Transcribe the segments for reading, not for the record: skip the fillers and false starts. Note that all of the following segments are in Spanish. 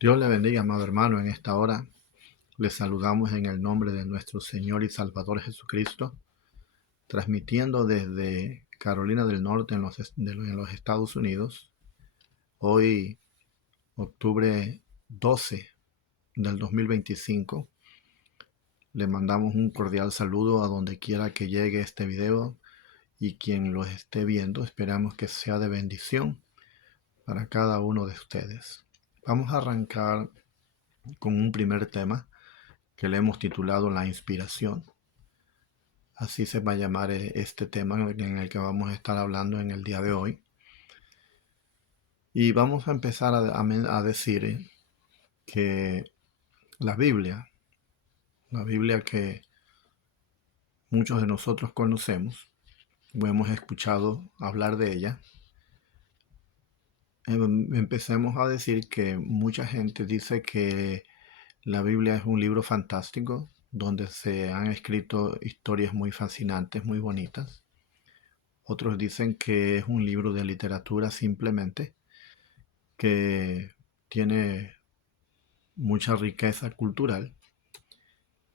Dios le bendiga, amado hermano, en esta hora. Le saludamos en el nombre de nuestro Señor y Salvador Jesucristo, transmitiendo desde Carolina del Norte en los Estados Unidos. Hoy, octubre 12 del 2025, le mandamos un cordial saludo a donde quiera que llegue este video y quien lo esté viendo. Esperamos que sea de bendición para cada uno de ustedes. Vamos a arrancar con un primer tema que le hemos titulado La inspiración. Así se va a llamar este tema en el que vamos a estar hablando en el día de hoy. Y vamos a empezar a decir que la Biblia que muchos de nosotros conocemos o hemos escuchado hablar de ella, empecemos a decir que mucha gente dice que la Biblia es un libro fantástico donde se han escrito historias muy fascinantes, muy bonitas. Otros dicen que es un libro de literatura simplemente, que tiene mucha riqueza cultural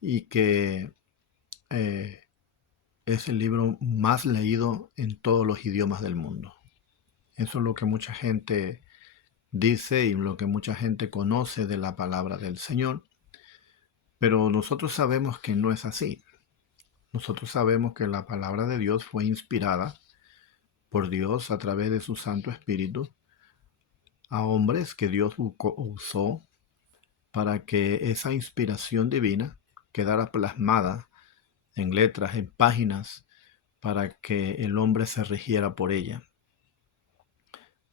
y que eh, es el libro más leído en todos los idiomas del mundo. Eso es lo que mucha gente dice y lo que mucha gente conoce de la palabra del Señor, pero nosotros sabemos que no es así. Nosotros sabemos que la palabra de Dios fue inspirada por Dios a través de su Santo Espíritu a hombres que Dios usó para que esa inspiración divina quedara plasmada en letras, en páginas, para que el hombre se rigiera por ella,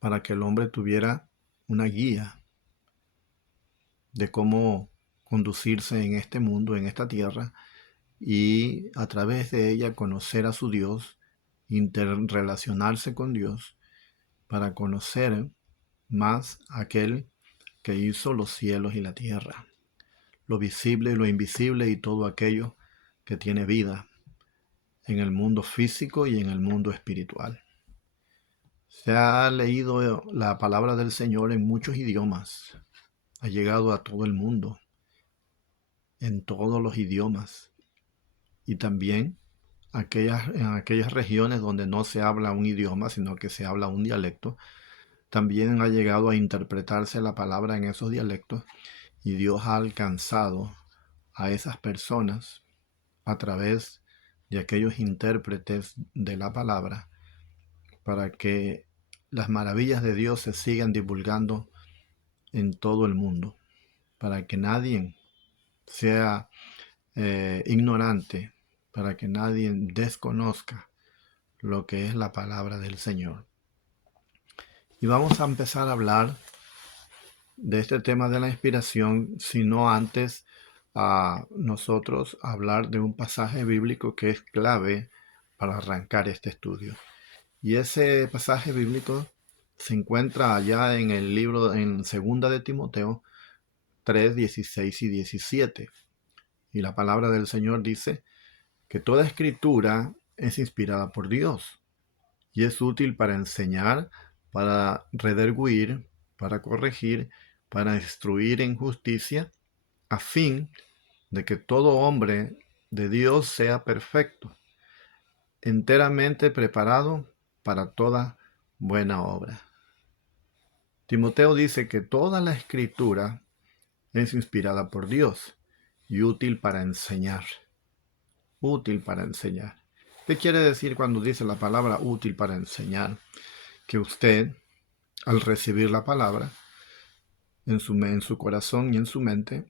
para que el hombre tuviera una guía de cómo conducirse en este mundo, en esta tierra, y a través de ella conocer a su Dios, interrelacionarse con Dios, para conocer más a aquel que hizo los cielos y la tierra, lo visible y lo invisible y todo aquello que tiene vida en el mundo físico y en el mundo espiritual. Se ha leído la palabra del Señor en muchos idiomas, ha llegado a todo el mundo, en todos los idiomas, y también en aquellas regiones donde no se habla un idioma, sino que se habla un dialecto, también ha llegado a interpretarse la palabra en esos dialectos, y Dios ha alcanzado a esas personas a través de aquellos intérpretes de la palabra para que las maravillas de Dios se sigan divulgando en todo el mundo, para que nadie sea ignorante, para que nadie desconozca lo que es la palabra del Señor. Y vamos a empezar a hablar de este tema de la inspiración, sino antes a nosotros hablar de un pasaje bíblico que es clave para arrancar este estudio. Y ese pasaje bíblico se encuentra allá en el libro, en Segunda de Timoteo 3, 16 y 17. Y la palabra del Señor dice que toda escritura es inspirada por Dios y es útil para enseñar, para redarguir, para corregir, para instruir en justicia, a fin de que todo hombre de Dios sea perfecto, enteramente preparado para toda buena obra. Timoteo dice que toda la escritura es inspirada por Dios y útil para enseñar. Útil para enseñar. ¿Qué quiere decir cuando dice la palabra útil para enseñar? Que usted, al recibir la palabra en su corazón y en su mente,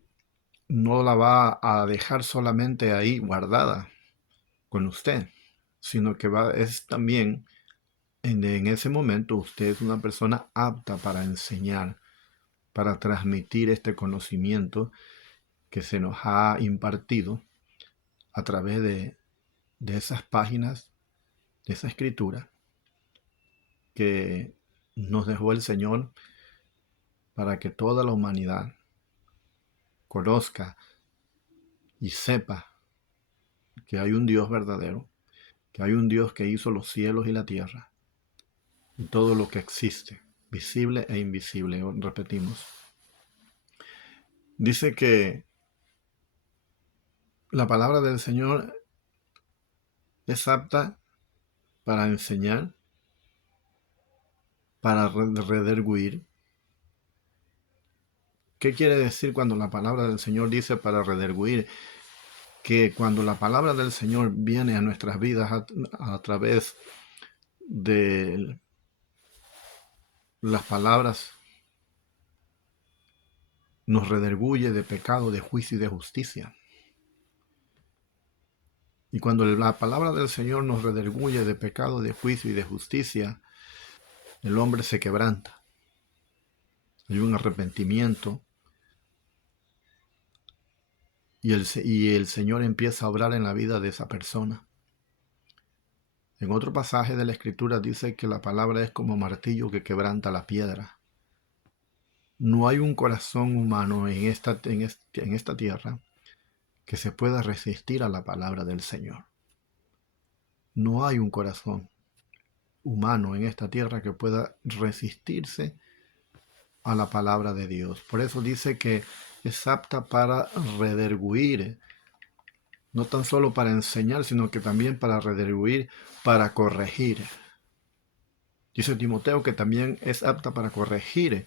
no la va a dejar solamente ahí guardada con usted, sino que es también en ese momento usted es una persona apta para enseñar, para transmitir este conocimiento que se nos ha impartido a través de esas páginas, de esa escritura que nos dejó el Señor para que toda la humanidad conozca y sepa que hay un Dios verdadero, que hay un Dios que hizo los cielos y la tierra y todo lo que existe, visible e invisible, repetimos. Dice que la palabra del Señor es apta para enseñar, para redarguir. ¿Qué quiere decir cuando la palabra del Señor dice para redarguir? Que cuando la palabra del Señor viene a nuestras vidas a través de las palabras, nos redarguye de pecado, de juicio y de justicia. Y cuando la palabra del Señor nos redarguye de pecado, de juicio y de justicia, el hombre se quebranta. Hay un arrepentimiento y el Señor empieza a obrar en la vida de esa persona. En otro pasaje de la Escritura dice que la palabra es como martillo que quebranta la piedra. No hay un corazón humano en esta tierra que se pueda resistir a la palabra del Señor. No hay un corazón humano en esta tierra que pueda resistirse a la palabra de Dios. Por eso dice que es apta para redarguir, no tan solo para enseñar, sino que también para redarguir, para corregir. Dice Timoteo que también es apta para corregir.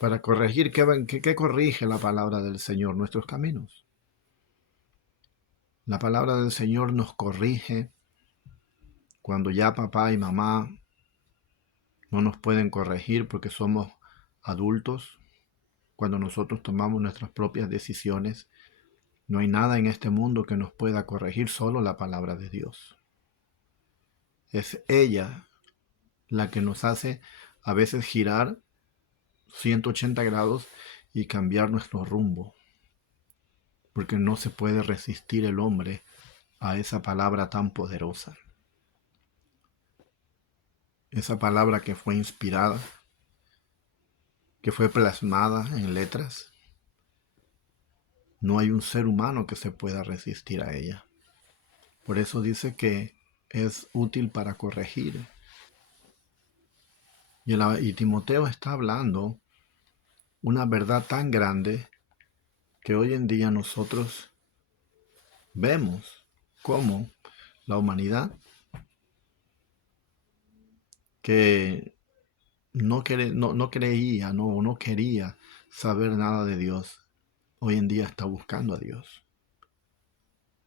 Para corregir, ¿qué corrige la palabra del Señor? Nuestros caminos. La palabra del Señor nos corrige cuando ya papá y mamá no nos pueden corregir porque somos adultos, cuando nosotros tomamos nuestras propias decisiones. No hay nada en este mundo que nos pueda corregir, solo la palabra de Dios. Es ella la que nos hace a veces girar 180 grados y cambiar nuestro rumbo, porque no se puede resistir el hombre a esa palabra tan poderosa. Esa palabra que fue inspirada, que fue plasmada en letras. No hay un ser humano que se pueda resistir a ella. Por eso dice que es útil para corregir. Y Timoteo está hablando una verdad tan grande que hoy en día nosotros vemos cómo la humanidad que no quería saber nada de Dios, hoy en día está buscando a Dios.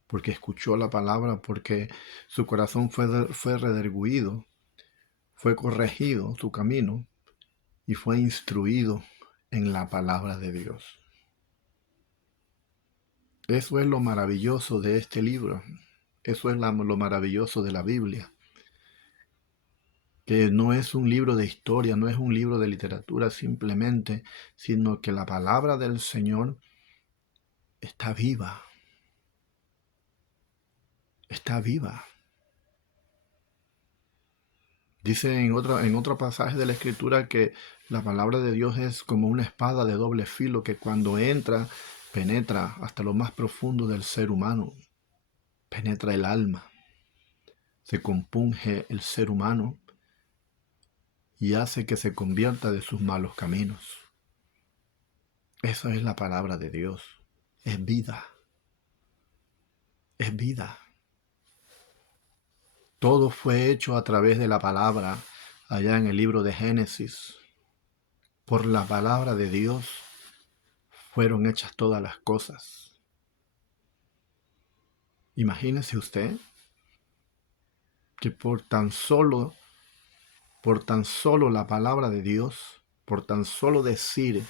Porque escuchó la palabra, porque su corazón fue redarguido, fue corregido su camino y fue instruido en la palabra de Dios. Eso es lo maravilloso de este libro. Eso es lo maravilloso de la Biblia. Que no es un libro de historia, no es un libro de literatura simplemente, sino que la palabra del Señor está viva. Está viva. Dice en otro pasaje de la Escritura que la palabra de Dios es como una espada de doble filo que cuando entra, penetra hasta lo más profundo del ser humano. Penetra el alma. Se compunge el ser humano y hace que se convierta de sus malos caminos. Esa es la palabra de Dios. Es vida. Es vida. Todo fue hecho a través de la palabra, allá en el libro de Génesis. Por la palabra de Dios fueron hechas todas las cosas. Imagínese usted que por tan solo la palabra de Dios, por tan solo decir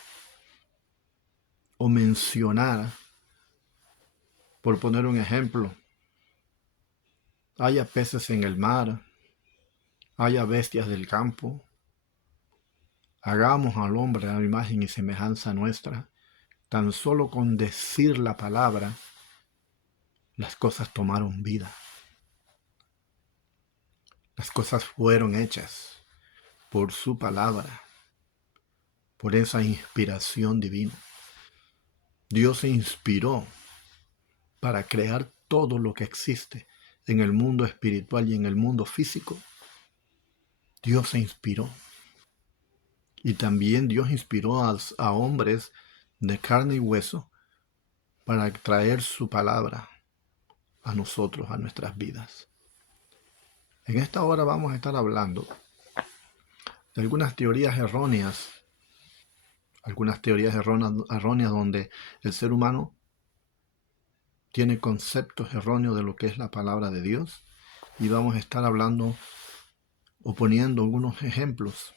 o mencionar, por poner un ejemplo, haya peces en el mar, haya bestias del campo, hagamos al hombre a imagen y semejanza nuestra. Tan solo con decir la palabra, las cosas tomaron vida. Las cosas fueron hechas por su palabra, por esa inspiración divina. Dios se inspiró para crear todo lo que existe en el mundo espiritual y en el mundo físico. Dios se inspiró. Y también Dios inspiró a hombres de carne y hueso, para traer su palabra a nosotros, a nuestras vidas. En esta hora vamos a estar hablando de algunas teorías erróneas donde el ser humano tiene conceptos erróneos de lo que es la palabra de Dios, y vamos a estar hablando o poniendo algunos ejemplos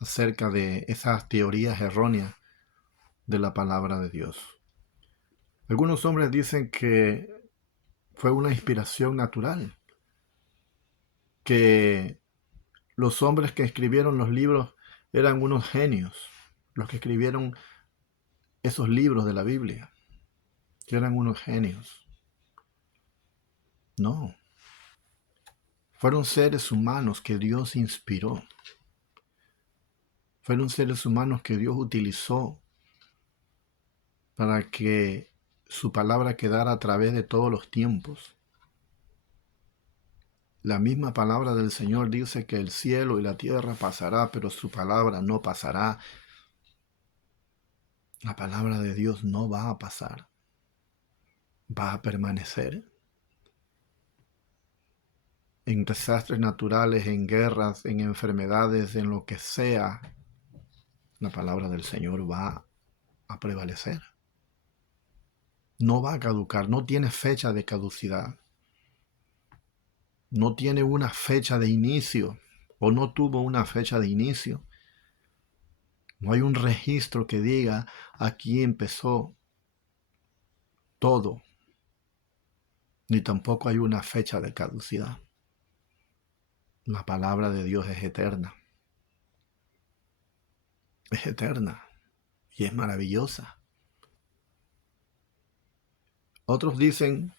acerca de esas teorías erróneas de la palabra de Dios. Algunos hombres dicen que fue una inspiración natural, que los hombres que escribieron los libros eran unos genios, los que escribieron esos libros de la Biblia, que eran unos genios. No, fueron seres humanos que Dios inspiró, fueron seres humanos que Dios utilizó para que su palabra quedara a través de todos los tiempos. La misma palabra del Señor dice que el cielo y la tierra pasará, pero su palabra no pasará. La palabra de Dios no va a pasar, va a permanecer. En desastres naturales, en guerras, en enfermedades, en lo que sea, la palabra del Señor va a prevalecer. No va a caducar, no tiene fecha de caducidad. No tiene una fecha de inicio, o no tuvo una fecha de inicio. No hay un registro que diga aquí empezó todo, ni tampoco hay una fecha de caducidad. La palabra de Dios es eterna y es maravillosa. Otros dicen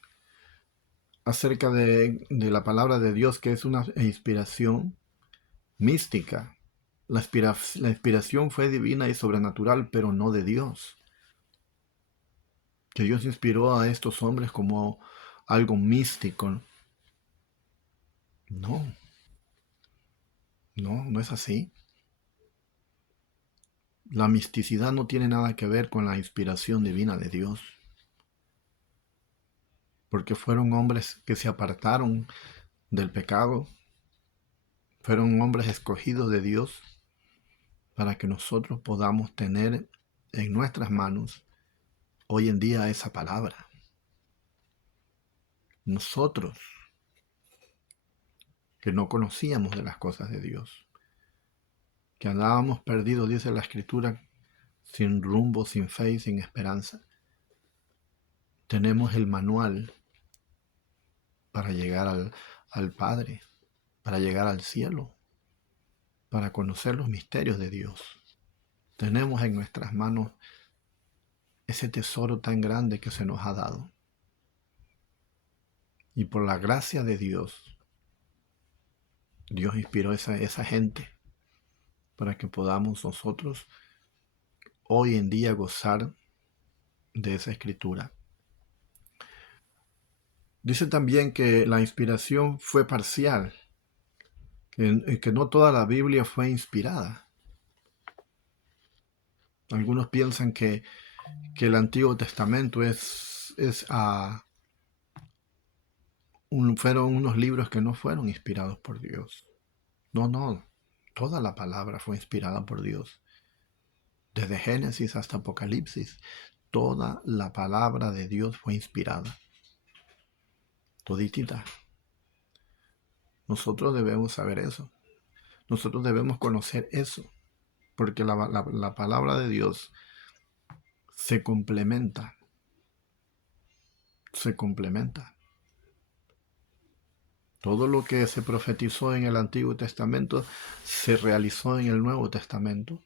acerca de la palabra de Dios que es una inspiración mística. La inspiración fue divina y sobrenatural, pero no de Dios. Que Dios inspiró a estos hombres como algo místico. No es así. La misticidad no tiene nada que ver con la inspiración divina de Dios. Porque fueron hombres que se apartaron del pecado. Fueron hombres escogidos de Dios para que nosotros podamos tener en nuestras manos hoy en día esa palabra. Nosotros que no conocíamos de las cosas de Dios, que andábamos perdidos, dice la Escritura, sin rumbo, sin fe y sin esperanza, tenemos el manual para llegar al Padre, para llegar al cielo, para conocer los misterios de Dios. Tenemos en nuestras manos ese tesoro tan grande que se nos ha dado. Y por la gracia de Dios, Dios inspiró a esa gente para que podamos nosotros hoy en día gozar de esa escritura. Dice también que la inspiración fue parcial, que no toda la Biblia fue inspirada. Algunos piensan que el Antiguo Testamento fueron unos libros que no fueron inspirados por Dios. No, toda la palabra fue inspirada por Dios. Desde Génesis hasta Apocalipsis, toda la palabra de Dios fue inspirada. Toditita. Nosotros debemos saber eso. Nosotros debemos conocer eso. Porque la palabra de Dios se complementa. Se complementa. Todo lo que se profetizó en el Antiguo Testamento se realizó en el Nuevo Testamento.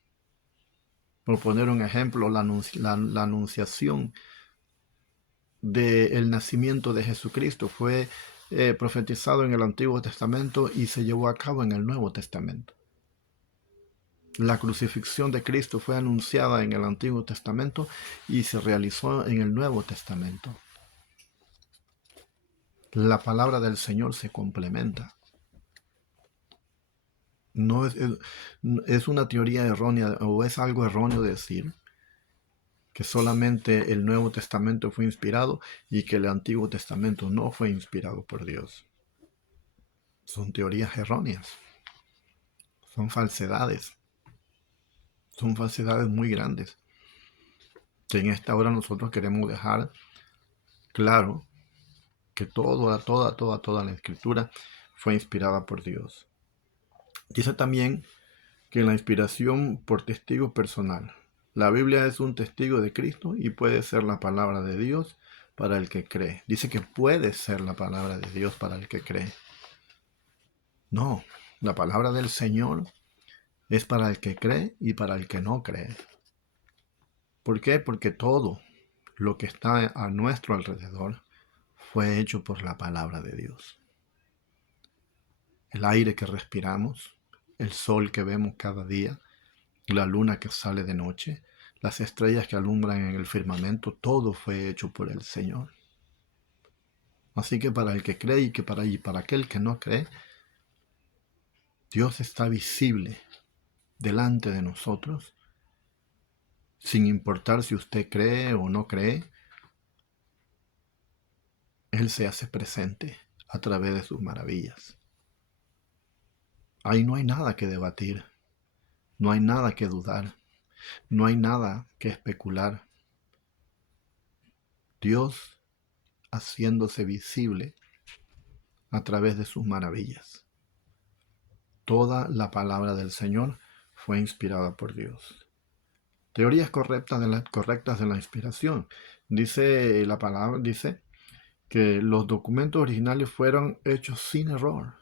Por poner un ejemplo, la anunciación del nacimiento de Jesucristo fue profetizado en el Antiguo Testamento y se llevó a cabo en el Nuevo Testamento. La crucifixión de Cristo fue anunciada en el Antiguo Testamento y se realizó en el Nuevo Testamento. La palabra del Señor se complementa. No es una teoría errónea o es algo erróneo decir que solamente el Nuevo Testamento fue inspirado y que el Antiguo Testamento no fue inspirado por Dios. Son teorías erróneas, son falsedades muy grandes, que en esta hora nosotros queremos dejar claro que toda la Escritura fue inspirada por Dios. Dice también que la inspiración por testigo personal. La Biblia es un testigo de Cristo y puede ser la palabra de Dios para el que cree. Dice que puede ser la palabra de Dios para el que cree. No, la palabra del Señor es para el que cree y para el que no cree. ¿Por qué? Porque todo lo que está a nuestro alrededor fue hecho por la palabra de Dios. El aire que respiramos, el sol que vemos cada día, la luna que sale de noche, las estrellas que alumbran en el firmamento, todo fue hecho por el Señor. Así que para el que cree y para aquel que no cree, Dios está visible delante de nosotros, sin importar si usted cree o no cree. Él se hace presente a través de sus maravillas. Ahí no hay nada que debatir, no hay nada que dudar, no hay nada que especular. Dios haciéndose visible a través de sus maravillas. Toda la palabra del Señor fue inspirada por Dios. Teorías correctas de la inspiración. Dice la palabra, dice que los documentos originales fueron hechos sin error.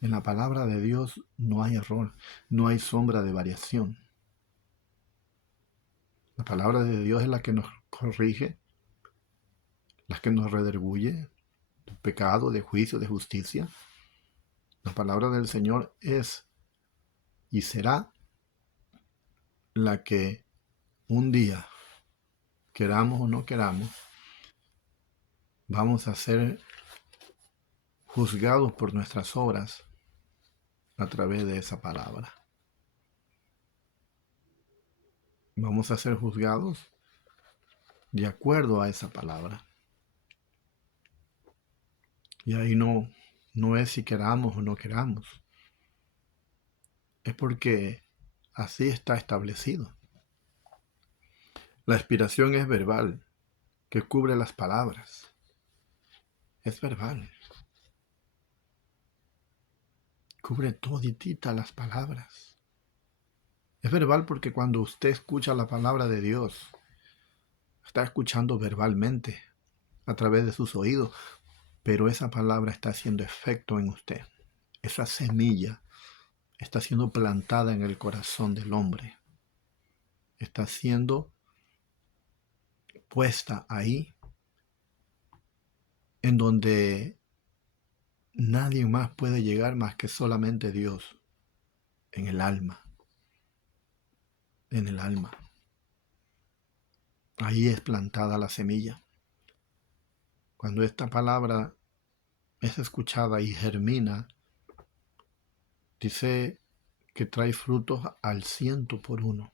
En la palabra de Dios no hay error, no hay sombra de variación. La palabra de Dios es la que nos corrige, la que nos redarguye de pecado, de juicio, de justicia. La palabra del Señor es y será la que un día, queramos o no queramos, vamos a ser juzgados por nuestras obras a través de esa palabra. Vamos a ser juzgados de acuerdo a esa palabra. Y ahí no es si queramos o no queramos. Es porque así está establecido. La inspiración es verbal, que cubre las palabras. Es verbal. Cubre toditita las palabras. Es verbal porque cuando usted escucha la palabra de Dios, está escuchando verbalmente a través de sus oídos, pero esa palabra está haciendo efecto en usted. Esa semilla está siendo plantada en el corazón del hombre. Está siendo puesta ahí en donde nadie más puede llegar más que solamente Dios, en el alma. En el alma. Ahí es plantada la semilla. Cuando esta palabra es escuchada y germina, dice que trae frutos al 100 por 1.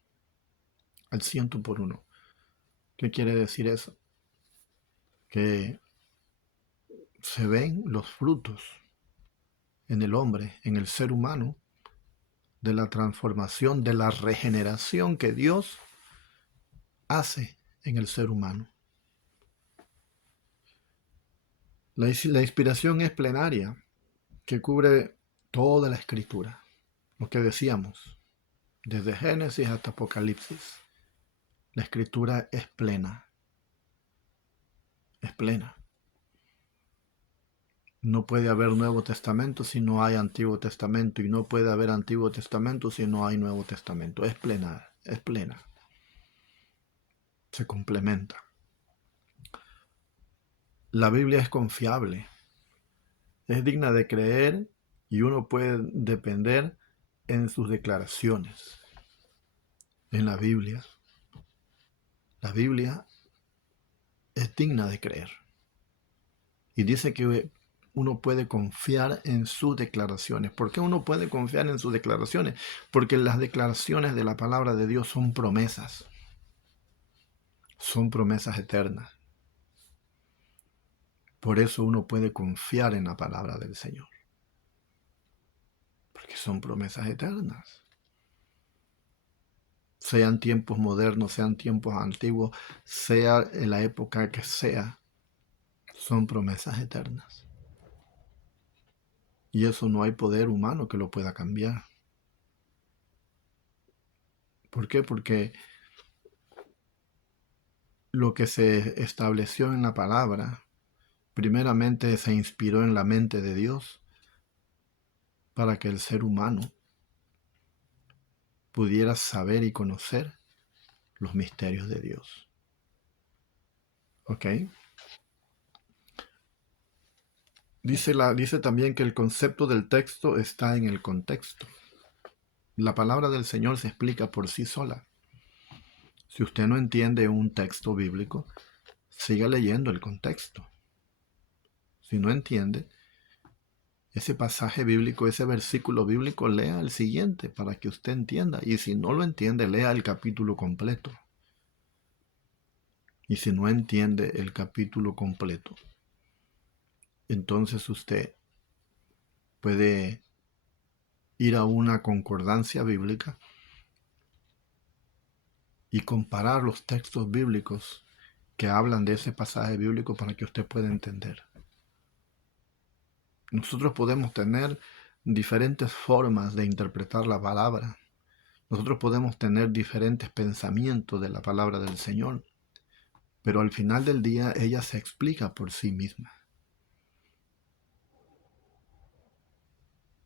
Al 100 por 1. ¿Qué quiere decir eso? Que se ven los frutos en el hombre, en el ser humano, de la transformación, de la regeneración que Dios hace en el ser humano. La inspiración es plenaria, que cubre toda la escritura. Lo que decíamos, desde Génesis hasta Apocalipsis. La escritura es plena. Es plena. No puede haber Nuevo Testamento si no hay Antiguo Testamento, y no puede haber Antiguo Testamento si no hay Nuevo Testamento. Es plena, es plena. Se complementa. La Biblia es confiable, es digna de creer y uno puede depender en sus declaraciones. En la Biblia es digna de creer. Y dice que uno puede confiar en sus declaraciones. ¿Por qué uno puede confiar en sus declaraciones? Porque las declaraciones de la palabra de Dios son promesas. son promesas eternas. Por eso uno puede confiar en la palabra del Señor, porque son promesas eternas. Sean tiempos modernos, sean tiempos antiguos, sea en la época que sea, son promesas eternas. Y eso no hay poder humano que lo pueda cambiar. ¿Por qué? Porque lo que se estableció en la palabra, primeramente se inspiró en la mente de Dios para que el ser humano pudiera saber y conocer los misterios de Dios. ¿Ok? Dice también que el concepto del texto está en el contexto. La palabra del Señor se explica por sí sola. Si usted no entiende un texto bíblico, siga leyendo el contexto. Si no entiende ese pasaje bíblico, ese versículo bíblico, lea el siguiente para que usted entienda. Y si no lo entiende, lea el capítulo completo. Y si no entiende el capítulo completo, entonces usted puede ir a una concordancia bíblica y comparar los textos bíblicos que hablan de ese pasaje bíblico para que usted pueda entender. Nosotros podemos tener diferentes formas de interpretar la palabra. Nosotros podemos tener diferentes pensamientos de la palabra del Señor, pero al final del día ella se explica por sí misma.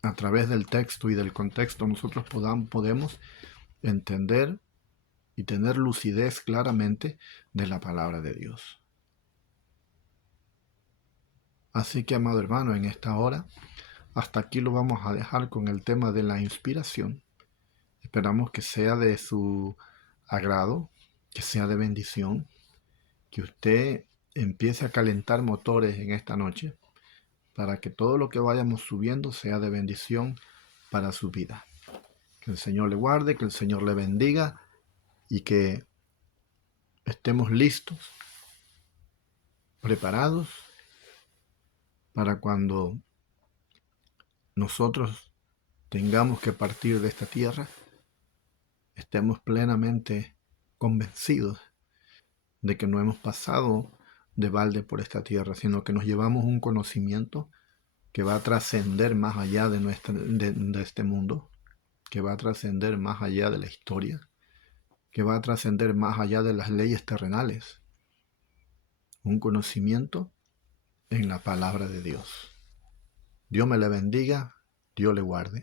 A través del texto y del contexto nosotros podemos entender y tener lucidez claramente de la palabra de Dios. Así que, amado hermano, en esta hora, hasta aquí lo vamos a dejar con el tema de la inspiración. Esperamos que sea de su agrado, que sea de bendición, que usted empiece a calentar motores en esta noche para que todo lo que vayamos subiendo sea de bendición para su vida. Que el Señor le guarde, que el Señor le bendiga y que estemos listos, preparados para cuando nosotros tengamos que partir de esta tierra, estemos plenamente convencidos de que no hemos pasado de balde por esta tierra, sino que nos llevamos un conocimiento que va a trascender más allá de este mundo, que va a trascender más allá de la historia, que va a trascender más allá de las leyes terrenales. Un conocimiento en la palabra de Dios. Dios me le bendiga, Dios le guarde.